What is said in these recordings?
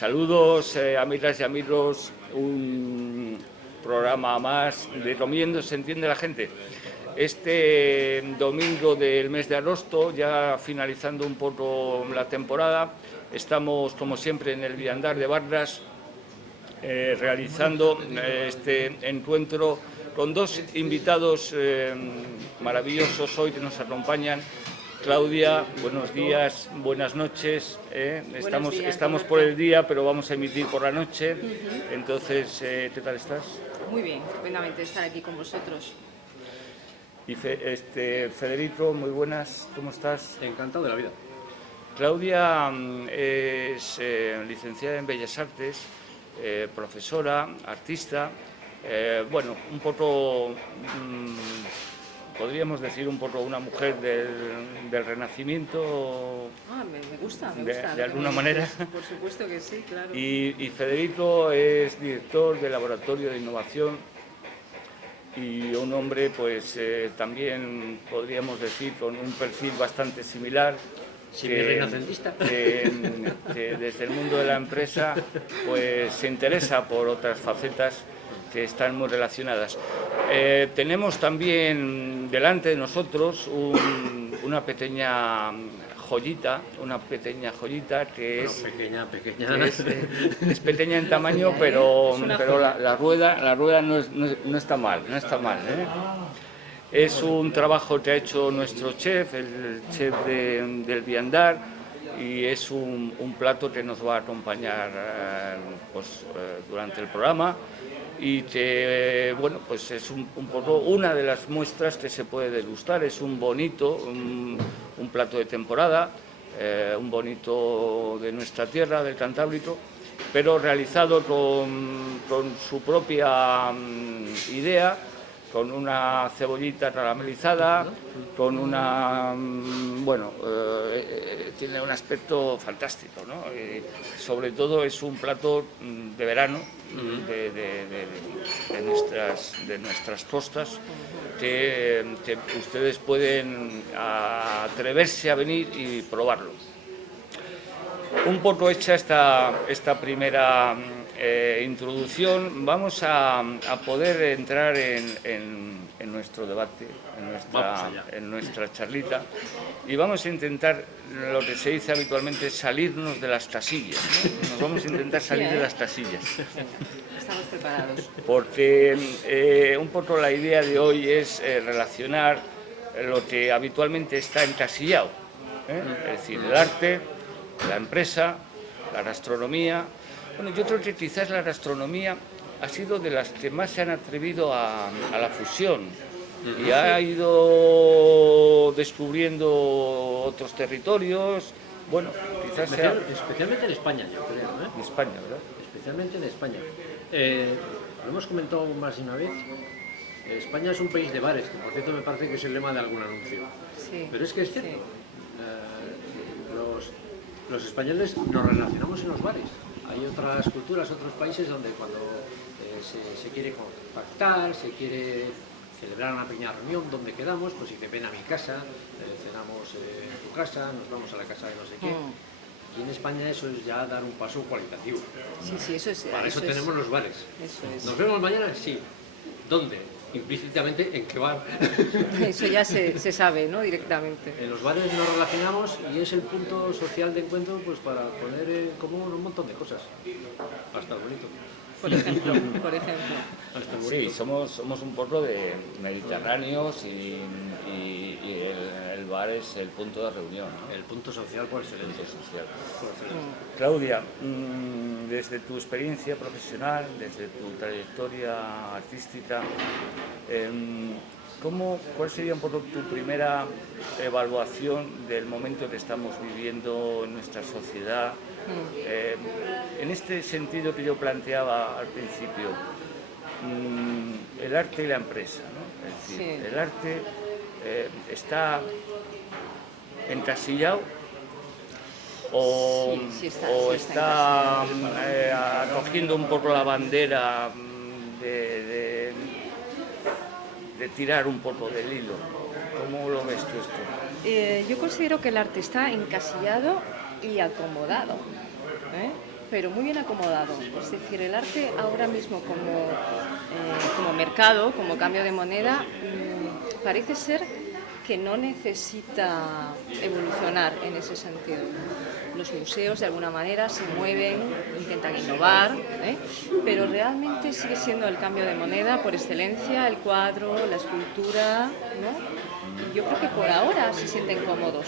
Saludos, amigas y amigos, un programa más de Comiendo se entiende la gente. Este domingo del mes de agosto, ya finalizando un poco la temporada, estamos como siempre en el Viandar de Vargas, realizando este encuentro con dos invitados maravillosos hoy que nos acompañan. Claudia, buenos días, buenas noches. Estamos por el día, pero vamos a emitir por la noche. Entonces, ¿qué tal estás? Muy bien, estupendamente estar aquí con vosotros. Y Federico, muy buenas, ¿cómo estás? Encantado de la vida. Claudia es licenciada en Bellas Artes, profesora, artista, bueno, un poco, podríamos decir un poco una mujer del Renacimiento. Me gusta. De alguna manera. Por supuesto que sí, claro. Y Federico es director del Laboratorio de Innovación y un hombre, pues también podríamos decir con un perfil bastante similar. Renacentista. Que desde el mundo de la empresa pues se interesa por otras facetas que están muy relacionadas. Tenemos también delante de nosotros una pequeña joyita que es... Pequeña. Es pequeña en tamaño, pero la rueda no está mal, ¿eh? Es un trabajo que ha hecho nuestro chef, el chef del Viandar, y es un plato que nos va a acompañar durante el programa y que, bueno, pues es un poco una de las muestras que se puede degustar. Es un bonito, un plato de temporada, un bonito de nuestra tierra, del Cantábrico, pero realizado con su propia idea, con una cebollita caramelizada, con una... tiene un aspecto fantástico, ¿no? Sobre todo es un plato de verano de nuestras costas que ustedes pueden atreverse a venir y probarlo. Un poco hecha esta primera introducción, vamos a poder entrar en nuestro debate, en nuestra charlita, y vamos a intentar lo que se dice habitualmente, salirnos de las casillas, ¿no? Nos vamos a intentar salir de las casillas. Estamos preparados. Porque un poco la idea de hoy es relacionar lo que habitualmente está encasillado, es decir, el arte, la empresa, la gastronomía. Bueno, yo creo que quizás la gastronomía ha sido de las que más se han atrevido a la fusión y ha ido descubriendo otros territorios. Bueno, quizás sea... Especialmente en España, yo creo, ¿eh? En España, ¿verdad? Especialmente en España. Lo hemos comentado más de una vez. España es un país de bares, que por cierto me parece que es el lema de algún anuncio. Sí. Pero es que es cierto. Sí. Los españoles nos relacionamos en los bares. Hay otras culturas, otros países donde cuando se quiere contactar, se quiere celebrar una pequeña reunión donde quedamos, pues dice, ven a mi casa, cenamos en tu casa, nos vamos a la casa de no sé qué. Y en España eso es ya dar un paso cualitativo. Sí, eso es. Para eso tenemos los bares. Eso es. ¿Nos vemos mañana? Sí. ¿Dónde? Implícitamente en qué bar. Eso ya se sabe, ¿no? Directamente. En los bares nos relacionamos y es el punto social de encuentro, pues para poner en común un montón de cosas. Hasta el bonito. Por ejemplo. Hasta el bonito. Sí, somos un poco de mediterráneos y el bar es el punto de reunión, ¿no? El punto social por excelencia. Claudia, desde tu experiencia profesional, desde tu trayectoria artística, ¿cuál sería un poco tu primera evaluación del momento que estamos viviendo en nuestra sociedad? En este sentido que yo planteaba al principio, el arte y la empresa, ¿no? Es decir, el arte está encasillado o está acogiendo un poco la bandera de tirar un poco del hilo. ¿Cómo lo ves tú esto? Yo considero que el arte está encasillado y acomodado. pero muy bien acomodado. Es decir, el arte ahora mismo como mercado, como cambio de moneda, parece ser que no necesita evolucionar en ese sentido. Los museos de alguna manera se mueven, intentan innovar, pero realmente sigue siendo el cambio de moneda por excelencia, el cuadro, la escultura, ¿no? Y yo creo que por ahora se sienten cómodos.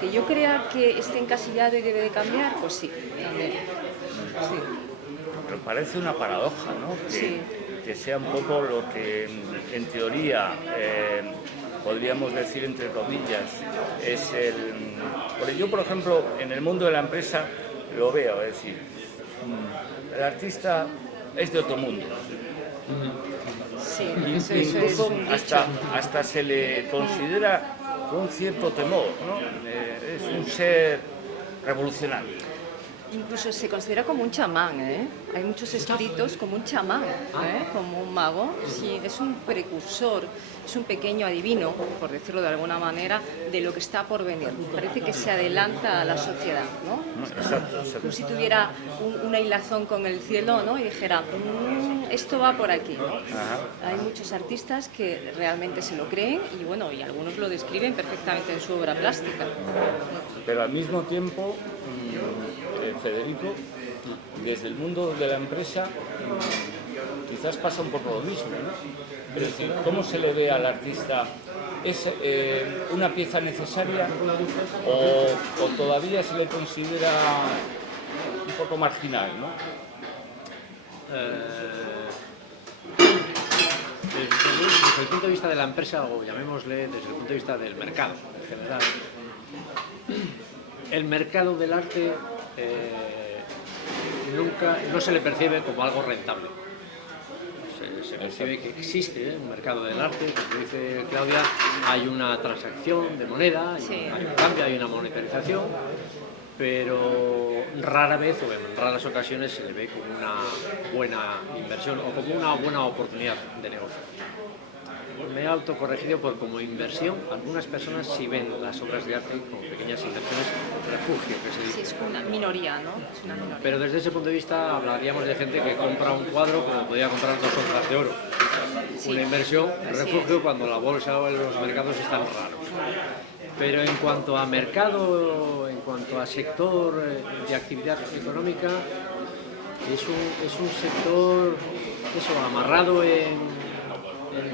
Que yo crea que esté encasillado y debe de cambiar, pues sí, también. Sí. Pero parece una paradoja, ¿no? Sí. Que sea un poco lo que en teoría podríamos decir entre comillas es el... Porque yo, por ejemplo, en el mundo de la empresa lo veo, es decir, el artista es de otro mundo. Sí, eso es un dicho. Hasta se le considera con cierto temor, ¿no? Es un ser revolucionario. Incluso se considera como un chamán, ¿eh? Hay muchos escritos como un chamán, como un mago. Sí, es un precursor, es un pequeño adivino, por decirlo de alguna manera, de lo que está por venir. Parece que se adelanta a la sociedad, ¿no? Exacto. Como si tuviera una hilazón con el cielo, ¿no? Y dijera, esto va por aquí, ¿no? Hay muchos artistas que realmente se lo creen y, bueno, y algunos lo describen perfectamente en su obra plástica. Pero al mismo tiempo, Federico, desde el mundo de la empresa, quizás pasa un poco lo mismo, ¿no? Es decir, ¿cómo se le ve al artista? ¿Es una pieza necesaria o todavía se le considera un poco marginal, ¿no? Desde el punto de vista de la empresa, o llamémosle desde el punto de vista del mercado en general, el mercado del arte no se le percibe como algo rentable. Se percibe que existe un mercado del arte, como dice Claudia, hay una transacción de moneda, hay un cambio, hay una monetarización, pero rara vez o en raras ocasiones se le ve como una buena inversión o como una buena oportunidad de negocio. Me he autocorregido por como inversión. Algunas personas sí ven las obras de arte como pequeñas inversiones, refugio, que se dice. Sí, es una minoría, ¿no? Es una minoría. Pero desde ese punto de vista hablaríamos de gente que compra un cuadro como podría comprar 2 onzas de oro. Sí. Una inversión, refugio, cuando la bolsa o los mercados están raros. Pero en cuanto a mercado, en cuanto a sector de actividad económica, es un sector amarrado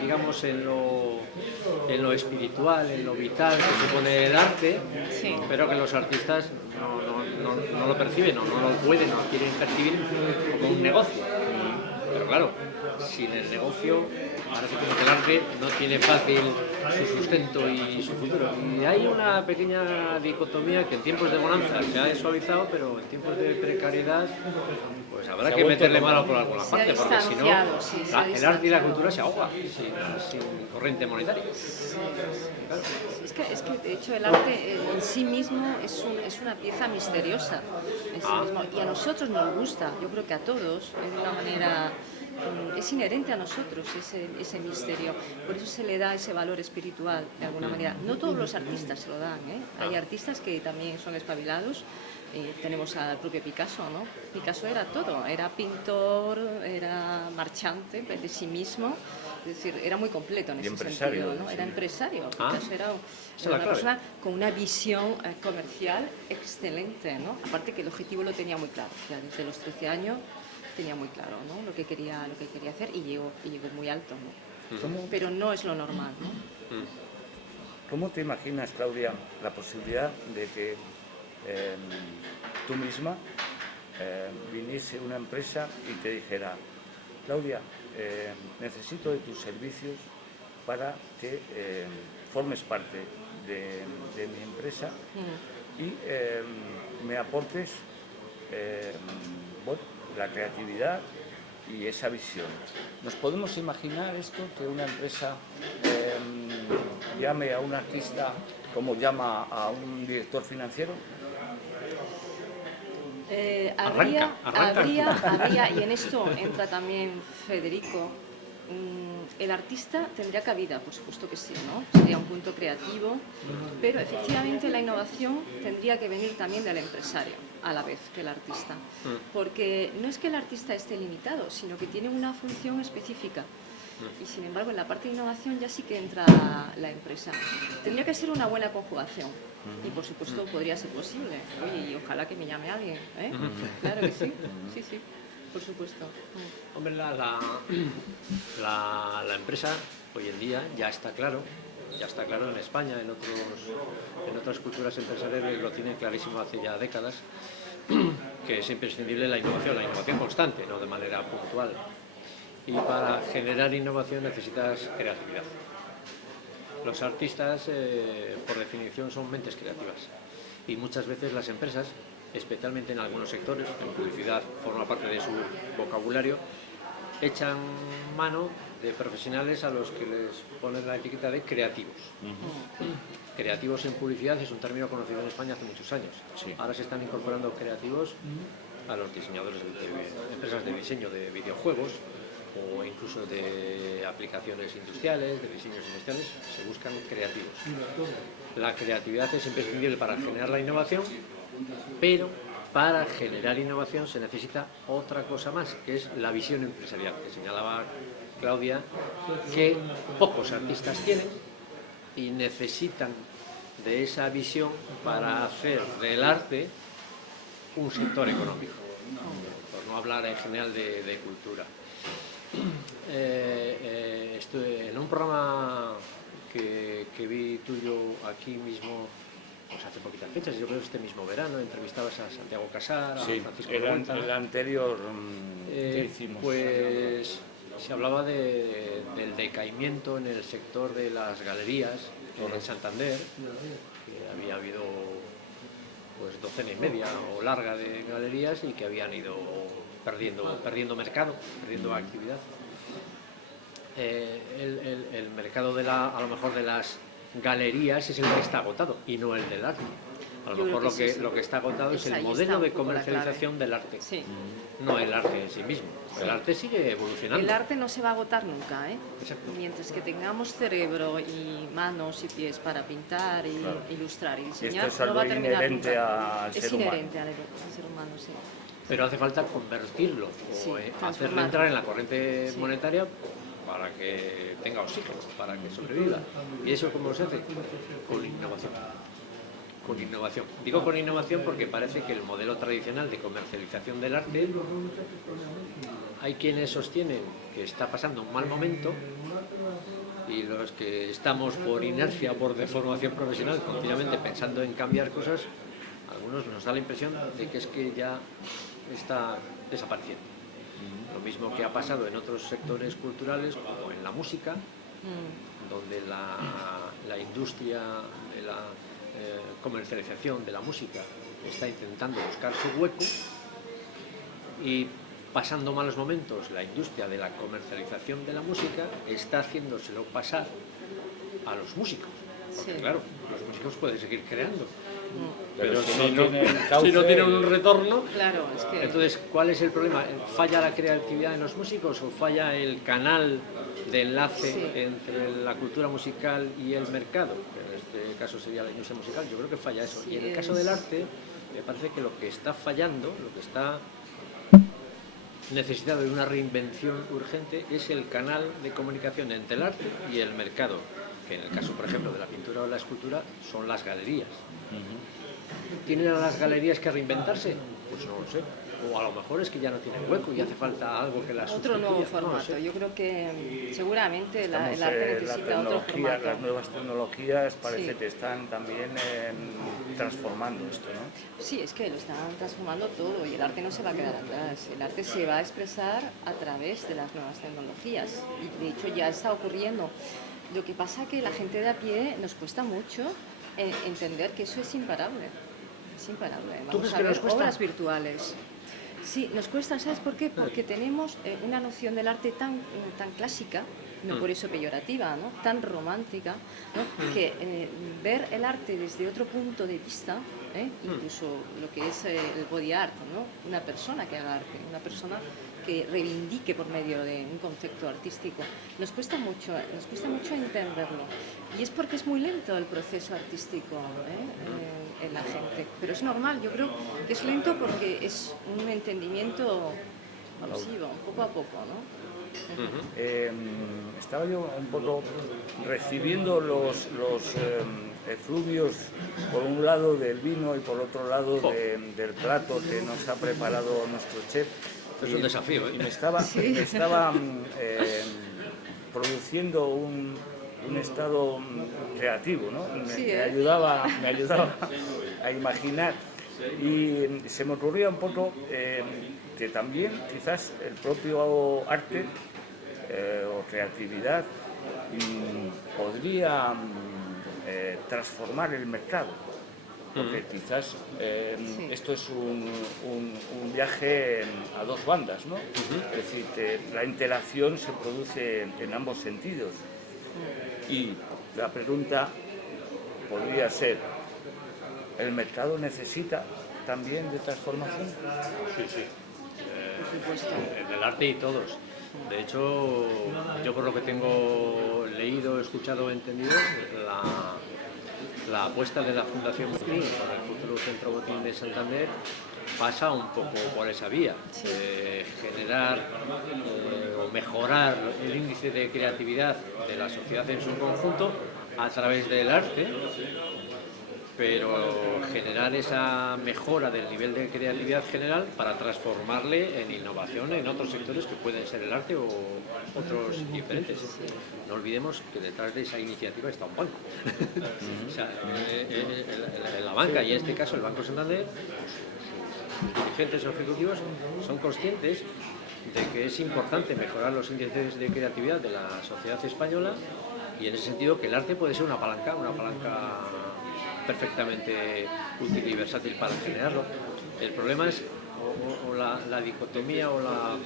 digamos, en lo espiritual, en lo vital que supone el arte, pero que los artistas no lo perciben, no lo pueden, no quieren percibir como un negocio. Pero claro, sin el negocio parece como que el arte no tiene fácil su sustento y su futuro. Y hay una pequeña dicotomía que en tiempos de bonanza se ha suavizado, pero en tiempos de precariedad pues habrá que meterle mano por alguna parte, porque si no, el arte y la cultura se ahoga sin corriente monetaria. Claro. Es que de hecho el arte en sí mismo es una pieza misteriosa en sí mismo, y a nosotros nos gusta, yo creo que a todos, de una manera, es inherente a nosotros ese misterio, por eso se le da ese valor espiritual de alguna manera. No todos los artistas se lo dan, hay artistas que también son espabilados. Tenemos al propio Picasso, ¿no? Picasso era todo, era pintor, era marchante de sí mismo, es decir, era muy completo en ese sentido, ¿no? Era empresario. Picasso era una persona con una visión comercial excelente, ¿no? Aparte que el objetivo lo tenía muy claro, ya desde los 13 años tenía muy claro, ¿no? lo que quería hacer y llegó muy alto, ¿no? Pero no es lo normal, ¿no? ¿Cómo te imaginas, Claudia, la posibilidad de que tú misma viniese una empresa y te dijera, Claudia, necesito de tus servicios para que formes parte de mi empresa y me aportes la creatividad y esa visión? ¿Nos podemos imaginar esto, que una empresa llame a un artista como llama a un director financiero? Habría, y en esto entra también Federico, el artista tendría cabida, por supuesto que sí, ¿no? Sería un punto creativo, pero efectivamente la innovación tendría que venir también del empresario a la vez que el artista, porque no es que el artista esté limitado, sino que tiene una función específica. Y sin embargo, en la parte de innovación ya sí que entra la empresa. Tendría que ser una buena conjugación. Y por supuesto podría ser posible. Oye, y ojalá que me llame alguien, ¿eh? Claro que sí, sí, sí, por supuesto. Hombre, la empresa hoy en día ya está claro en España, en otras culturas empresariales lo tienen clarísimo hace ya décadas, que es imprescindible la innovación constante, no de manera puntual. Y para generar innovación necesitas creatividad. Los artistas, por definición, son mentes creativas. Y muchas veces las empresas, especialmente en algunos sectores, en publicidad forma parte de su vocabulario, echan mano de profesionales a los que les ponen la etiqueta de creativos. Creativos en publicidad es un término conocido en España hace muchos años. Sí. Ahora se están incorporando creativos a los diseñadores de empresas de diseño de videojuegos o incluso de aplicaciones industriales, de diseños industriales, se buscan creativos. La creatividad es imprescindible para generar la innovación, pero para generar innovación se necesita otra cosa más, que es la visión empresarial, que señalaba Claudia, que pocos artistas tienen y necesitan de esa visión para hacer del arte un sector económico, por no hablar en general de cultura. En un programa que vi tuyo aquí mismo, pues hace poquitas fechas, yo creo que este mismo verano, entrevistabas a Santiago Casar, a Francisco Revuelta. El anterior que hicimos. Pues se hablaba del decaimiento en el sector de las galerías en Santander, que había habido pues docena y media o larga de galerías y que habían ido perdiendo mercado, perdiendo actividad. El mercado a lo mejor de las galerías es el que está agotado y no el del arte. A lo mejor lo que está agotado es el modelo de comercialización del arte, sí. no el arte en sí mismo. Sí. El arte sigue evolucionando. El arte no se va a agotar nunca, ¿eh? Exacto. Mientras que tengamos cerebro y manos y pies para pintar, y ilustrar y diseñar, esto es algo no va a terminar inherente nunca. al Es ser humano. inherente al ser humano, sí. Pero hace falta convertirlo Sí, o hacerlo transformarlo. entrar en la corriente Sí. monetaria para que tenga oxígeno, para que sobreviva. ¿Y eso cómo se hace? Con innovación. Con innovación. Digo con innovación porque parece que el modelo tradicional de comercialización del arte, hay quienes sostienen que está pasando un mal momento y los que estamos por inercia, por deformación profesional, continuamente pensando en cambiar cosas, algunos nos da la impresión de que es que ya está desapareciendo. Lo mismo que ha pasado en otros sectores culturales, como en la música, donde la industria de la comercialización de la música está intentando buscar su hueco, y pasando malos momentos, la industria de la comercialización de la música está haciéndoselo pasar a los músicos. Porque, Sí. claro, los músicos pueden seguir creando, Pero si si no tienen no cauce, tienen un retorno. Claro, es que... Entonces, ¿cuál es el problema? ¿Falla la creatividad en los músicos o falla el canal de enlace Sí. entre la cultura musical y el mercado? En este caso sería la industria musical. Yo creo que falla eso. Sí, Y en el caso del arte, me parece que lo que está fallando, lo que está necesitado de una reinvención urgente, es el canal de comunicación entre el arte y el mercado, que en el caso, por ejemplo, de la pintura o la escultura, son las galerías. ¿Tienen a las galerías que reinventarse? Pues no lo sé. O a lo mejor es que ya no tienen hueco y hace falta algo que las Otro sustituya. nuevo No lo formato. sé. Yo creo que seguramente el arte la necesita otro tecnología, formato. las nuevas tecnologías parece Sí. que están también transformando esto, ¿no? Sí, es que lo están transformando todo y el arte no se va a quedar atrás. El arte se va a expresar a través de las nuevas tecnologías y de hecho ya está ocurriendo. Lo que pasa es que la gente de a pie nos cuesta mucho entender que eso es imparable. Es imparable. ¿Tú Vamos crees a que ver nos cuesta? obras virtuales. Sí, nos cuesta, ¿sabes por qué? Porque tenemos una noción del arte tan clásica, no por eso peyorativa, ¿no? Tan romántica, ¿no? Que ver el arte desde otro punto de vista incluso lo que es el body art, ¿no? Una persona que haga arte, una persona que reivindique por medio de un concepto artístico. Nos cuesta mucho entenderlo, y es porque es muy lento el proceso artístico en la gente, pero es normal. Yo creo que es lento porque es un entendimiento pausivo, poco a poco, ¿no? Estaba yo un poco recibiendo los efluvios, por un lado del vino y por otro lado del plato que nos ha preparado nuestro chef. Es un desafío, ¿eh? Y me estaba produciendo un estado creativo, ¿no? Me ayudaba a imaginar, y se me ocurría un poco que también quizás el propio arte o creatividad podría transformar el mercado, porque quizás esto es un viaje a dos bandas, ¿no? Es decir, que la interacción se produce en ambos sentidos, y la pregunta podría ser: ¿el mercado necesita también de transformación? Sí. En el arte y todos. De hecho, yo por lo que tengo leído, escuchado, entendido, la apuesta de la Fundación Botín para el futuro Centro Botín de Santander pasa un poco por esa vía, generar o mejorar el índice de creatividad de la sociedad en su conjunto a través del arte, pero generar esa mejora del nivel de creatividad general para transformarle en innovación en otros sectores que pueden ser el arte o otros diferentes. No olvidemos que detrás de esa iniciativa está un banco. O sea, la banca, y en este caso el Banco Santander, sus dirigentes o ejecutivos son conscientes de que es importante mejorar los índices de creatividad de la sociedad española, y en ese sentido que el arte puede ser una palanca perfectamente útil y versátil para generarlo. El problema es la dicotomía o la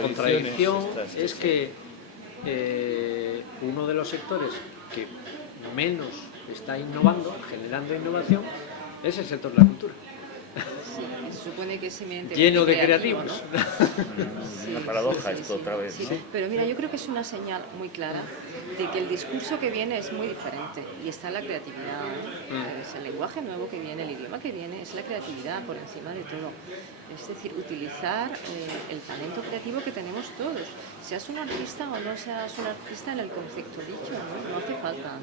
contradicción es que uno de los sectores que menos está innovando, generando innovación, es el sector de la cultura. Sí, se supone que es lleno de creativos, ¿no? Una paradoja esto otra vez, ¿no? Pero mira, yo creo que es una señal muy clara de que el discurso que viene es muy diferente, y está la creatividad. Es el lenguaje nuevo que viene, el idioma que viene, es la creatividad por encima de todo. Es decir, utilizar el talento creativo que tenemos todos, seas un artista o no seas un artista en el concepto dicho, no hace falta.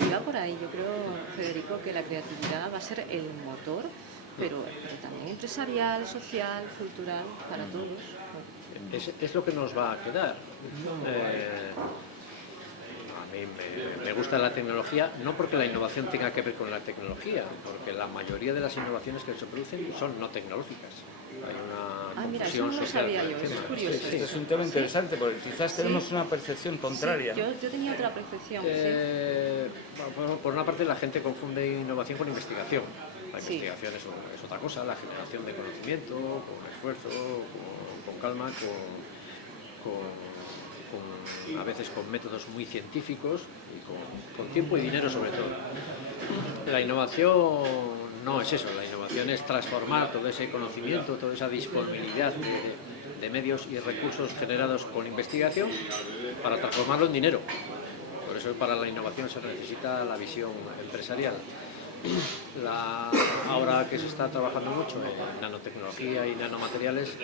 Y va por ahí. Yo creo, Federico, que la creatividad va a ser el motor, pero también empresarial, social, cultural, para todos. Es lo que nos va a quedar. A mí me gusta la tecnología, no porque la innovación tenga que ver con la tecnología, porque la mayoría de las innovaciones que se producen son no tecnológicas. Hay una mira, eso no lo sabía yo, eso es curioso. Este es un tema interesante, porque quizás tenemos una percepción contraria. Sí, yo tenía otra percepción. Por una parte, la gente confunde innovación con investigación. La investigación es otra cosa, la generación de conocimiento, con esfuerzo, con calma, a veces con métodos muy científicos y con tiempo y dinero sobre todo. La innovación no es eso, la innovación es transformar todo ese conocimiento, toda esa disponibilidad de medios y recursos generados con investigación para transformarlo en dinero. Por eso para la innovación se necesita la visión empresarial. Ahora que se está trabajando mucho en nanotecnología y nanomateriales,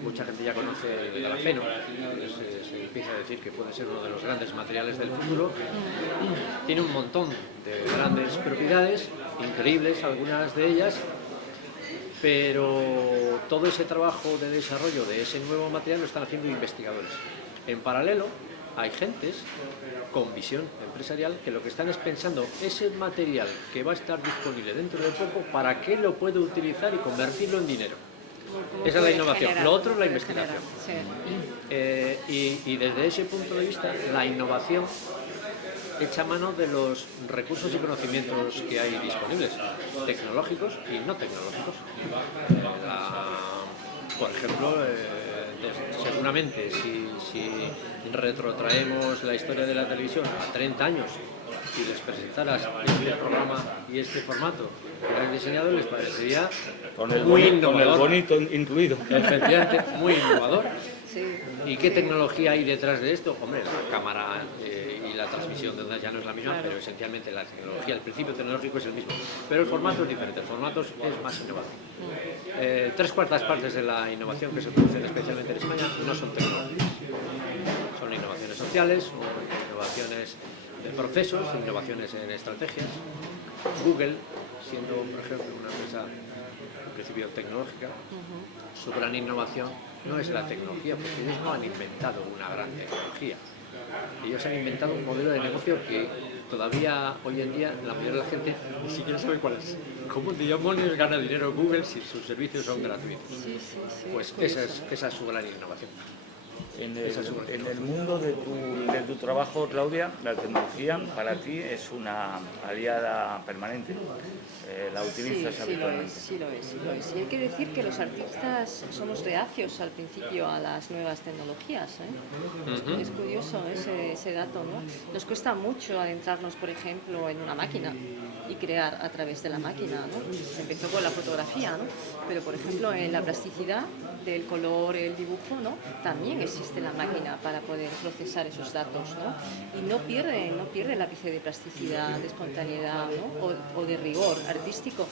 mucha gente ya conoce el grafeno. Se empieza a decir que puede ser uno de los grandes materiales del futuro. Tiene un montón de grandes propiedades, increíbles algunas de ellas, pero todo ese trabajo de desarrollo de ese nuevo material lo están haciendo investigadores. En paralelo, hay gentes con visión empresarial que lo que están es pensando ese material que va a estar disponible dentro de poco, ¿para qué lo puedo utilizar y convertirlo en dinero? Esa es la innovación. Lo otro es la investigación. Y desde ese punto de vista, la innovación echa mano de los recursos y conocimientos que hay disponibles, tecnológicos y no tecnológicos. Por ejemplo, seguramente si retrotraemos la historia de la televisión a 30 años, y les presentaras este programa y este formato que has diseñado, les parecería muy innovador. Con el bonito incluido. Efectivamente, muy innovador. Sí. ¿Y qué tecnología hay detrás de esto? Hombre, la cámara y la transmisión de ondas ya no es la misma, Claro. pero esencialmente la tecnología, el principio tecnológico es el mismo. Pero el formato es diferente, el formato es más innovador. 3/4 partes de la innovación que se produce especialmente en España no son tecnológicas. Son innovaciones sociales, son innovaciones de procesos, innovaciones en estrategias. Google, siendo, por ejemplo, una empresa en principio tecnológica, su gran innovación no es la tecnología, porque ellos no han inventado una gran tecnología. Ellos han inventado un modelo de negocio que todavía hoy en día la mayoría de la gente ni siquiera sabe cuál es. ¿Cómo demonios gana dinero Google si sus servicios son gratuitos? Sí, sí, sí. Pues esa es su gran innovación. En el mundo de tu trabajo, Claudia, la tecnología para ti es una aliada permanente. La utilizas habitualmente. Sí lo es. Y hay que decir que los artistas somos reacios al principio a las nuevas tecnologías, ¿eh? Es curioso ese dato, ¿no? Nos cuesta mucho adentrarnos, por ejemplo, en una máquina y crear a través de la máquina, ¿no? Empezó con la fotografía, ¿no? Pero, por ejemplo, en la plasticidad del color, el dibujo, ¿no? También existe la máquina para poder procesar esos datos, ¿no? Y no pierde el ápice de plasticidad, de espontaneidad, ¿no? o de rigor artístico.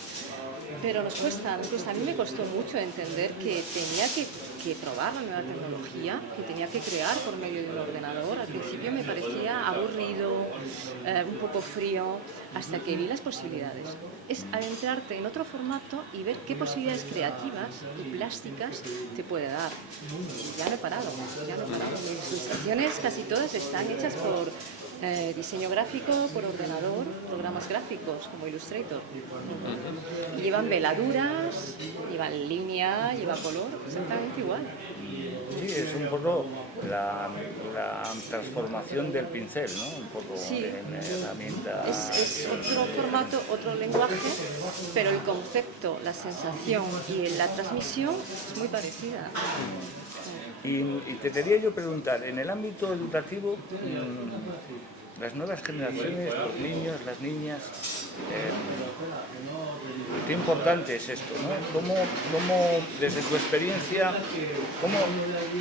Pero nos cuesta. A mí me costó mucho entender que tenía que probar la nueva tecnología, que tenía que crear por medio de un ordenador. Al principio me parecía aburrido, un poco frío, hasta que vi las posibilidades. Es adentrarte en otro formato y ver qué posibilidades creativas y plásticas te puede dar. Y ya no he parado. Mis ilustraciones casi todas están hechas por diseño gráfico, por ordenador, programas gráficos como Illustrator. Llevan veladuras, llevan línea, lleva color, exactamente igual. Sí, es un poco la transformación del pincel, ¿no? Un poco Sí. en herramienta. Es otro formato, otro lenguaje, pero el concepto, la sensación y la transmisión es muy parecida. Y te quería yo preguntar, en el ámbito educativo, las nuevas generaciones, los niños, las niñas, qué importante es esto, ¿no? ¿Cómo, desde tu experiencia, cómo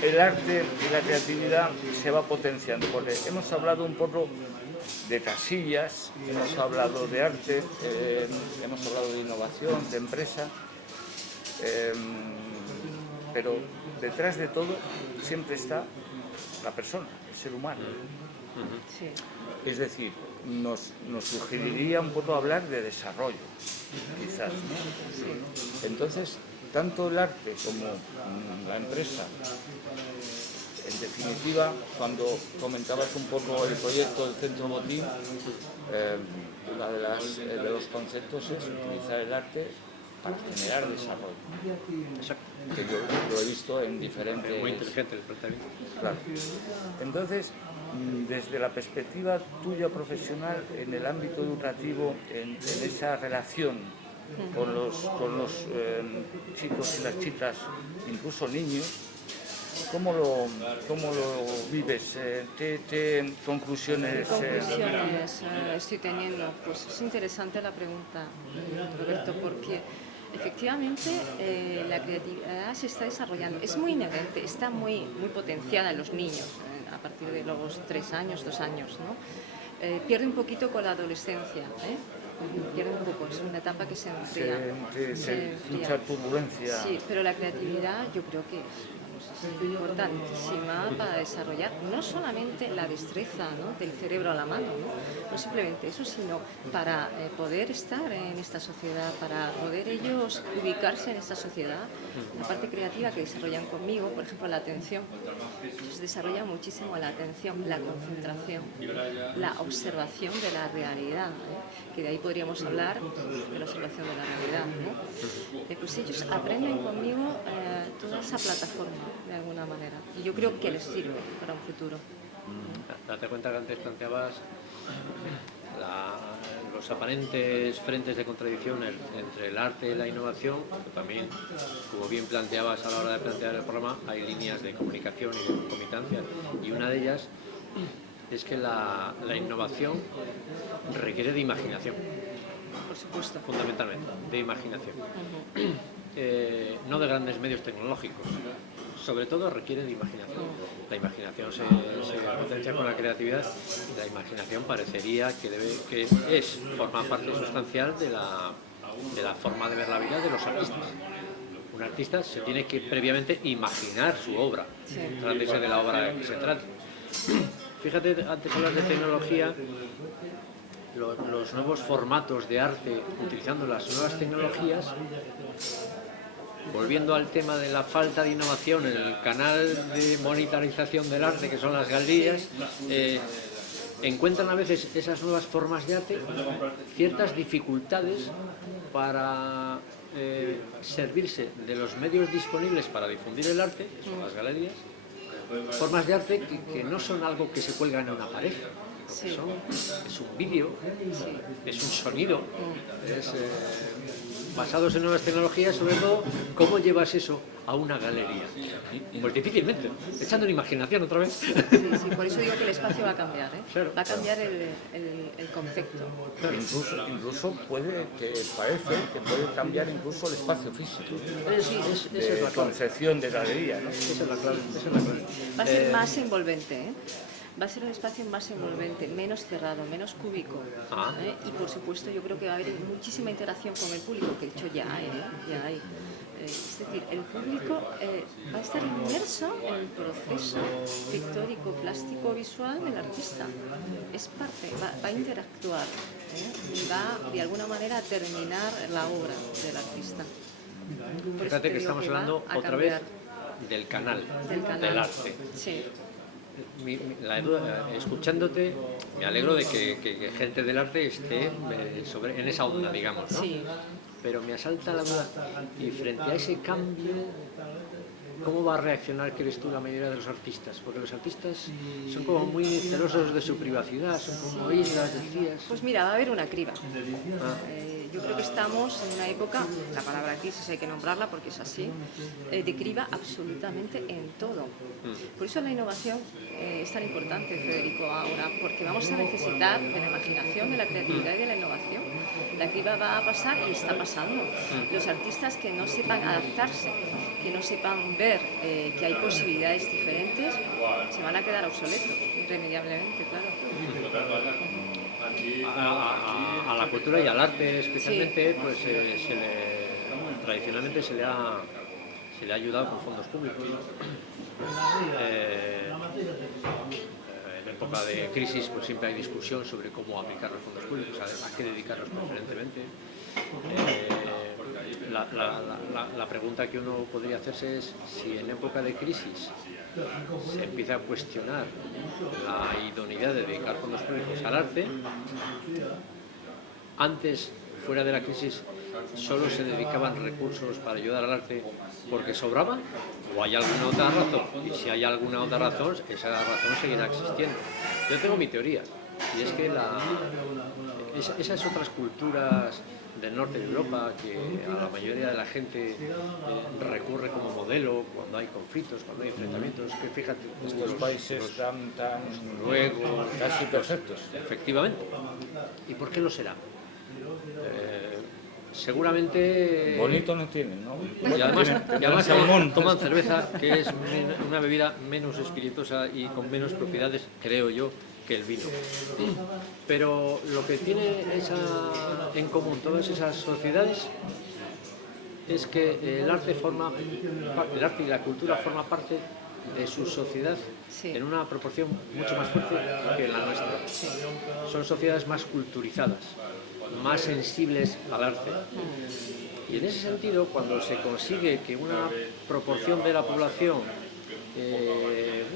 el arte y la creatividad se va potenciando? Porque hemos hablado un poco de casillas, hemos hablado de arte, hemos hablado de innovación, de empresa, pero detrás de todo siempre está la persona, el ser humano. Sí. Es decir, nos sugeriría un poco hablar de desarrollo, quizás, ¿no? Entonces, tanto el arte como la empresa, en definitiva, cuando comentabas un poco el proyecto del Centro Botín, uno de los conceptos es utilizar el arte para generar desarrollo. Exacto. Que yo lo he visto en diferentes... Muy inteligente el planteamiento. Claro. Entonces, desde la perspectiva tuya profesional, en el ámbito educativo, en esa relación con los chicos y las chicas, incluso niños, ¿cómo lo vives? ¿Qué conclusiones? Estoy teniendo? Pues es interesante la pregunta, Roberto, porque efectivamente la creatividad se está desarrollando. Es muy inherente, está muy potenciada en los niños, a partir de los 3 años, 2 años, ¿no? Pierde un poquito con la adolescencia, pierde un poco, es una etapa que se enfría. Mucha turbulencia. Sí, pero la creatividad yo creo que es importantísima para desarrollar no solamente la destreza, ¿no?, del cerebro a la mano, no simplemente eso, sino para poder estar en esta sociedad, para poder ellos ubicarse en esta sociedad. La parte creativa que desarrollan conmigo, por ejemplo, la atención, se desarrolla muchísimo la atención, la concentración, la observación de la realidad, que de ahí podríamos hablar de la observación de la realidad, ¿no? Pues ellos aprenden conmigo toda esa plataforma de alguna manera, y yo creo que les sirve para un futuro. Date cuenta que antes planteabas los aparentes frentes de contradicción entre el arte y la innovación, pero también, como bien planteabas a la hora de plantear el programa, hay líneas de comunicación y de concomitancia, y una de ellas es que la innovación requiere de imaginación, Por supuesto. fundamentalmente, de imaginación. No de grandes medios tecnológicos, sobre todo requiere de imaginación. La imaginación se potencia con la creatividad. La imaginación parecería que forma parte sustancial de la forma de ver la vida de los artistas. Un artista se tiene que previamente imaginar su obra, tratarse de la obra que se trate. Fíjate, antes hablas de tecnología, los nuevos formatos de arte utilizando las nuevas tecnologías. Volviendo al tema de la falta de innovación en el canal de monitorización del arte, que son las galerías, encuentran a veces esas nuevas formas de arte ciertas dificultades para servirse de los medios disponibles para difundir el arte, que son las galerías, formas de arte que no son algo que se cuelga en una pared. Es un vídeo, es un sonido, basados en nuevas tecnologías, sobre todo, ¿cómo llevas eso a una galería? Pues difícilmente, echando en imaginación otra vez. Sí, por eso digo que el espacio va a cambiar, ¿eh? Claro. Va a cambiar el concepto. Incluso parece que puede cambiar incluso el espacio físico. Sí, esa es De la clave. concepción de galería, ¿no? Esa es la clave. Va a ser más envolvente, ¿eh? Va a ser un espacio más envolvente, menos cerrado, menos cúbico. Y por supuesto yo creo que va a haber muchísima interacción con el público, que de hecho ya hay, ya hay. Es decir, el público va a estar inmerso en el proceso pictórico, plástico, visual del artista. Es parte, va a interactuar, y va de alguna manera a terminar la obra del artista. Por eso Fíjate te que digo estamos va hablando a otra vez cambiar del canal, del del arte. Sí. Escuchándote, me alegro de que gente del arte esté en esa onda, digamos, ¿no? Sí. Pero me asalta la duda, y frente a ese cambio, ¿cómo va a reaccionar, crees tú, la mayoría de los artistas? Porque los artistas son como muy celosos de su privacidad, son como islas, decías. Pues mira, va a haber una criba. Yo creo que estamos en una época, la palabra crisis hay que nombrarla porque es así, de criba absolutamente en todo. Por eso la innovación es tan importante, Federico, ahora, porque vamos a necesitar de la imaginación, de la creatividad y de la innovación. La criba va a pasar y está pasando. Los artistas que no sepan adaptarse, que no sepan ver que hay posibilidades diferentes, se van a quedar obsoletos, irremediablemente, claro. A la cultura y al arte especialmente, pues tradicionalmente se le ha ayudado con fondos públicos. En época de crisis pues siempre hay discusión sobre cómo aplicar los fondos públicos, a qué dedicarlos preferentemente. La pregunta que uno podría hacerse es si en época de crisis se empieza a cuestionar la idoneidad de dedicar fondos públicos al arte. Antes, fuera de la crisis, solo se dedicaban recursos para ayudar al arte porque sobraba, o hay alguna otra razón, y si hay alguna otra razón, esa razón seguirá existiendo. Yo tengo mi teoría, y es que esas otras culturas del norte de Europa, que a la mayoría de la gente recurre como modelo cuando hay conflictos, cuando hay enfrentamientos, que fíjate, Estos países tan noruegos, casi perfectos. efectivamente. ¿Y por qué lo será? Seguramente... Bonito no tienen, ¿no? Y además salmón. toman cerveza, que es una bebida menos espirituosa y con menos propiedades, creo yo, que el vino. Pero lo que tiene en común todas esas sociedades es que el arte y la cultura forma parte de su sociedad en una proporción mucho más fuerte que la nuestra. Son sociedades más culturizadas, más sensibles al arte. Y en ese sentido, cuando se consigue que una proporción de la población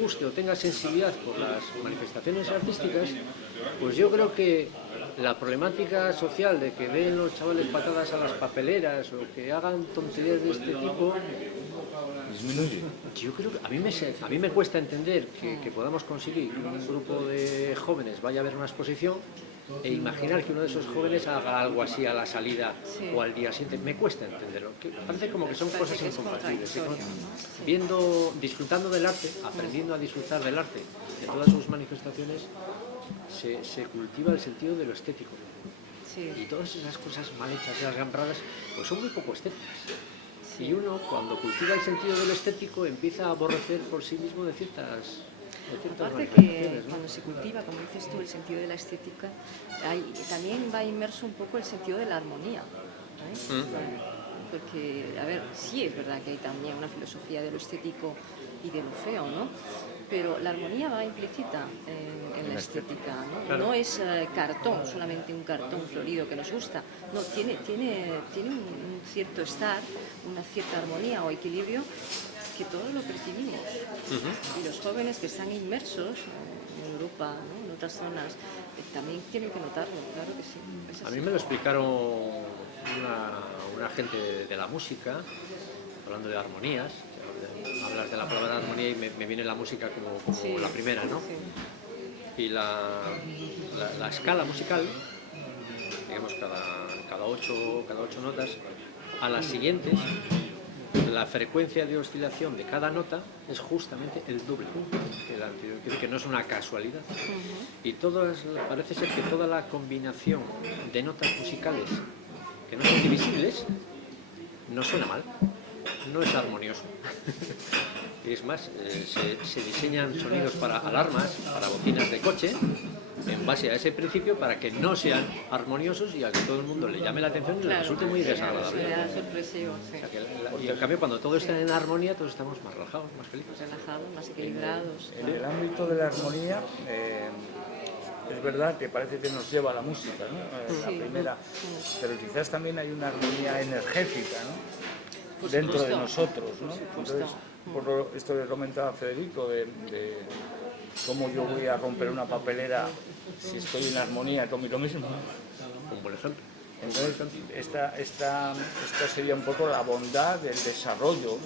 guste o tenga sensibilidad por las manifestaciones artísticas, pues yo creo que la problemática social de que den los chavales patadas a las papeleras o que hagan tonterías de este tipo Disminuye. Yo creo que a mí me cuesta entender que podamos conseguir que un grupo de jóvenes vaya a ver una exposición e imaginar que uno de esos jóvenes haga algo así a la salida Sí. o al día siguiente, me cuesta entenderlo. Parece como que son Parece cosas que es incompatibles. ¿Sí? contradictorio, ¿no? Sí. Disfrutando del arte, aprendiendo a disfrutar del arte en todas sus manifestaciones, se cultiva el sentido de lo estético. Sí. Y todas esas cosas mal hechas y algambradas, pues son muy poco estéticas. Sí. Y uno, cuando cultiva el sentido de lo estético, empieza a aborrecer por sí mismo de ciertas Aparte que manifestaciones, ¿no? cuando se cultiva, como dices tú, el sentido de la estética, también va inmerso un poco el sentido de la armonía. Porque, a ver, sí es verdad que hay también una filosofía de lo estético y de lo feo, ¿no? Pero la armonía va implícita en la estética, ¿no? Claro. No es cartón, solamente un cartón florido que nos gusta. No, tiene un cierto estar, una cierta armonía o equilibrio que todos lo percibimos. Y los jóvenes que están inmersos en Europa, ¿no? En otras zonas, también tienen que notarlo, claro que sí. Es A así. mí me lo explicaron una gente de la música, hablando de armonías. Hablas de la palabra armonía y me viene la música como Sí, la primera, ¿no? sí. Y la escala musical, digamos cada ocho notas, a las siguientes, la frecuencia de oscilación de cada nota es justamente el doble que la anterior, quiere decir que no es una casualidad. Y parece ser que toda la combinación de notas musicales que no son divisibles no suena mal, no es armonioso. Es más, se diseñan sonidos para alarmas, para bocinas de coche, en base a ese principio, para que no sean armoniosos y a que todo el mundo le llame la atención y le resulte muy desagradable. Será sorpresivo, sí. O sea, y en cambio, cuando todo está en armonía, todos estamos más relajados, más felices. Relajados, más equilibrados. En el ámbito de la armonía, es verdad que parece que nos lleva a la música, ¿no? La Sí. primera, pero quizás también hay una armonía energética, ¿no? Por Dentro de supuesto. nosotros, ¿no? Por supuesto. Entonces, esto que comentaba Federico, de cómo yo voy a romper una papelera si estoy en armonía conmigo mismo. Un buen ejemplo. Entonces, esta sería un poco la bondad del desarrollo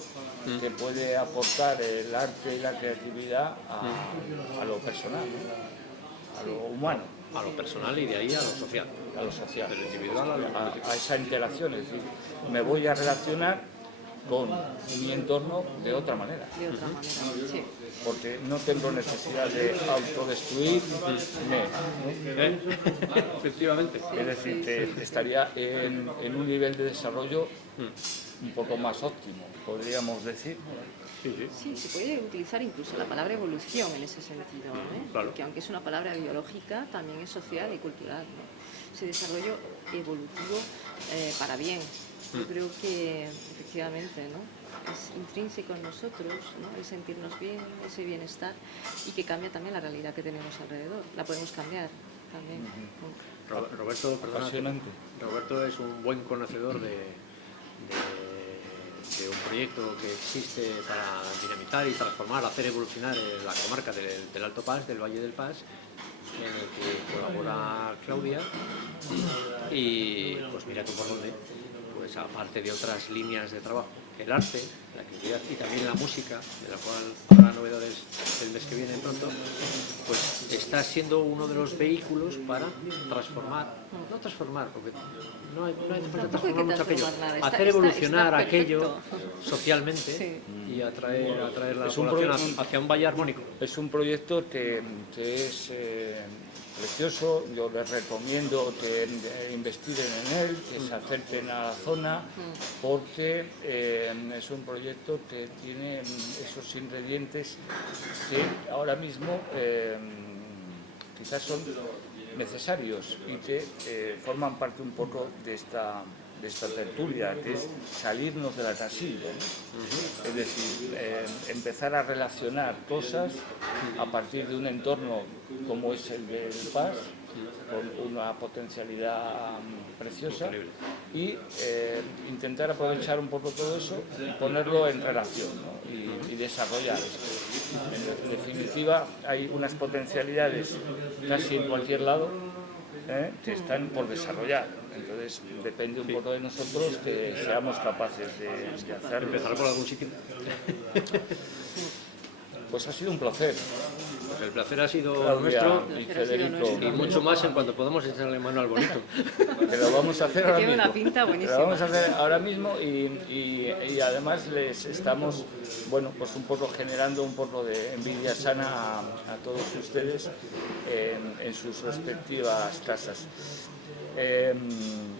que puede aportar el arte y la creatividad a lo personal, ¿no? A lo humano, A lo personal y de ahí a lo social. a lo social, Del individual a lo colectivo. a esa interacción. Es decir, me voy a relacionar con mi entorno de otra manera, De otra manera, sí. porque no tengo necesidad de autodestruirme, ¿no? Efectivamente. Es decir, que estaría en un nivel de desarrollo un poco más óptimo, podríamos decir. Sí, se puede utilizar incluso la palabra evolución en ese sentido, ¿eh? Claro. Porque aunque es una palabra biológica, también es social y cultural, ¿no? Ese desarrollo evolutivo para bien. Yo creo que efectivamente, ¿no? Es intrínseco en nosotros, ¿no? El sentirnos bien, ese bienestar, y que cambia también la realidad que tenemos alrededor. La podemos cambiar también. Roberto, perdona, Apasionante. Roberto es un buen conocedor de un proyecto que existe para dinamitar y transformar, hacer evolucionar la comarca del Alto Paz, del Valle del Paz, en el que colabora Claudia. Y pues mira tú por dónde, pues aparte de otras líneas de trabajo, el arte, la creatividad y también la música, de la cual habrá novedades el mes que viene pronto, pues está siendo uno de los vehículos para transformar, no transformar, porque no hay falta Tampoco hay que transformar mucho aquello, transformar nada, hacer evolucionar está aquello perfecto. socialmente Sí. y atraer la Es un población hacia un valle armónico. Es un proyecto que es precioso, yo les recomiendo que investiguen en él, que se acerquen a la zona, porque es un proyecto que tiene esos ingredientes que ahora mismo quizás son necesarios y que forman parte un poco de esta tertulia, que es salirnos de la casilla, ¿no? Es decir, empezar a relacionar cosas a partir de un entorno como es el del Paz, con una potencialidad preciosa, y intentar aprovechar un poco todo eso y ponerlo en relación, ¿no? y desarrollar esto. En definitiva, hay unas potencialidades casi en cualquier lado que están por desarrollar. Entonces depende un poco de nosotros que seamos capaces de hacerlo. Empezar por algún sitio. Pues ha sido un placer. el placer ha sido Claudia nuestro y El placer ha sido Federico. nuestro. y mucho más en cuanto podamos echarle mano al bonito. Que lo vamos a hacer ahora Tiene mismo. una pinta buenísima. Lo vamos a hacer ahora mismo y además les estamos, bueno, pues un poco generando un poco de envidia sana a todos ustedes en sus respectivas casas.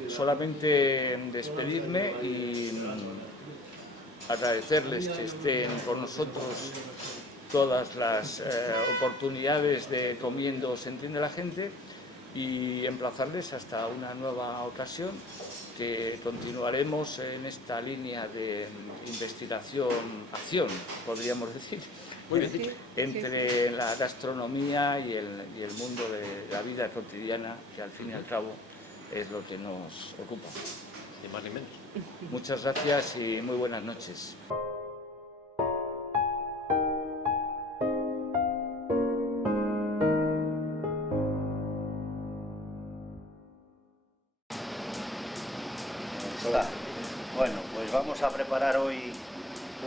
Solamente despedirme y agradecerles que estén con nosotros todas las oportunidades de Comiendo se entiende la gente y emplazarles hasta una nueva ocasión que continuaremos en esta línea de investigación-acción, podríamos decir, entre la gastronomía y el mundo de la vida cotidiana, que al fin y al cabo es lo que nos ocupa. Ni más ni menos. Muchas gracias y muy buenas noches. Está. Bueno, pues vamos a preparar hoy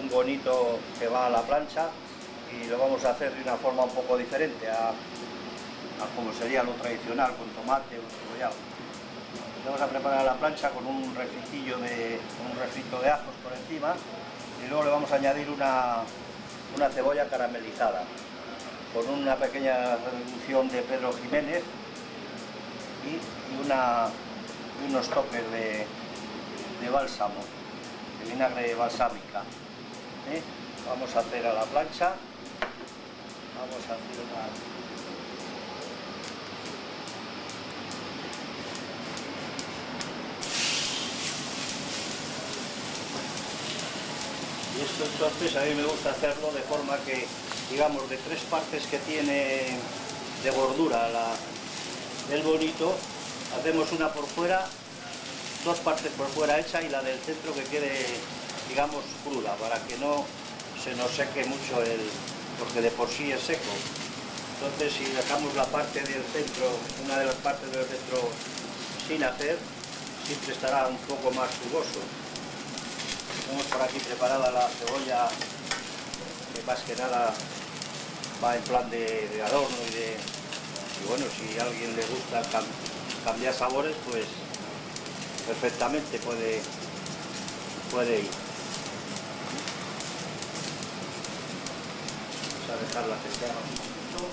un bonito que va a la plancha y lo vamos a hacer de una forma un poco diferente a como sería lo tradicional, con tomate o cebollado. Vamos a preparar la plancha con un refrito de ajos por encima y luego le vamos a añadir una cebolla caramelizada con una pequeña reducción de Pedro Jiménez y unos toques de bálsamo, de vinagre balsámica. Vamos a hacer a la plancha, vamos a hacer Y esto entonces a mí me gusta hacerlo de forma que, digamos, de 3 partes que tiene de gordura el bonito, hacemos una por fuera, 2 partes por fuera hecha y la del centro que quede, digamos, cruda, para que no se nos seque mucho porque de por sí es seco. Entonces si dejamos la parte del centro, una de las partes del centro sin hacer, siempre estará un poco más jugoso. Tenemos por aquí preparada la cebolla, que más que nada va en plan de adorno y bueno, si a alguien le gusta cambiar sabores, pues perfectamente puede ir. Vamos a dejarla que se haga un poquito.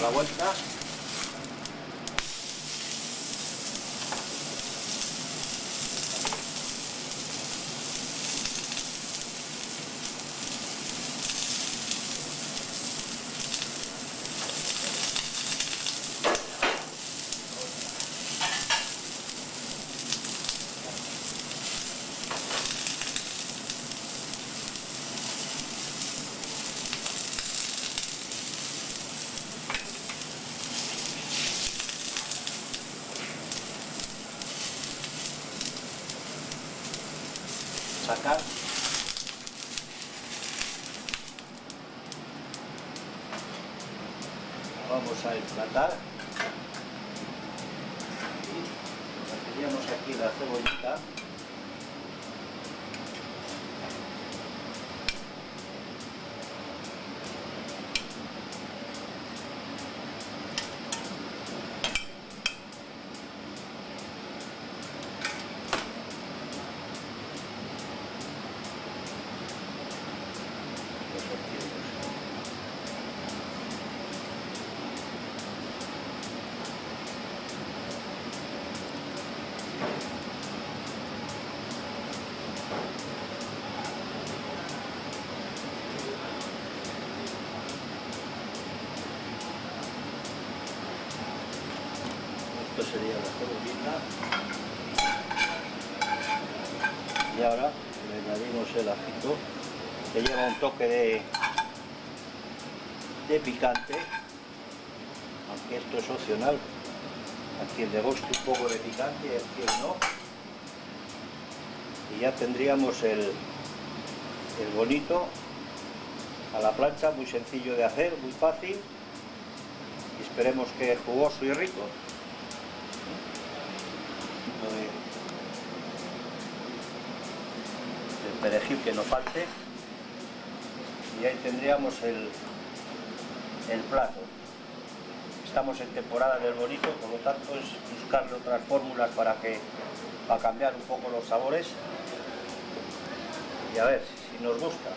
La vuelta. Sacar. Vamos a emplatar. Y meteríamos aquí la cebollita. Esto sería la cebollita. Y ahora le añadimos el ajito, que lleva un toque de picante, aunque esto es opcional. A quien le guste un poco de picante y a quien no. Y ya tendríamos el bonito a la plancha, muy sencillo de hacer, muy fácil, y esperemos que jugoso y rico. El perejil que no falte, y ahí tendríamos el plato. Estamos en temporada del bonito, por lo tanto es buscarle otras fórmulas para cambiar un poco los sabores y a ver si nos gusta.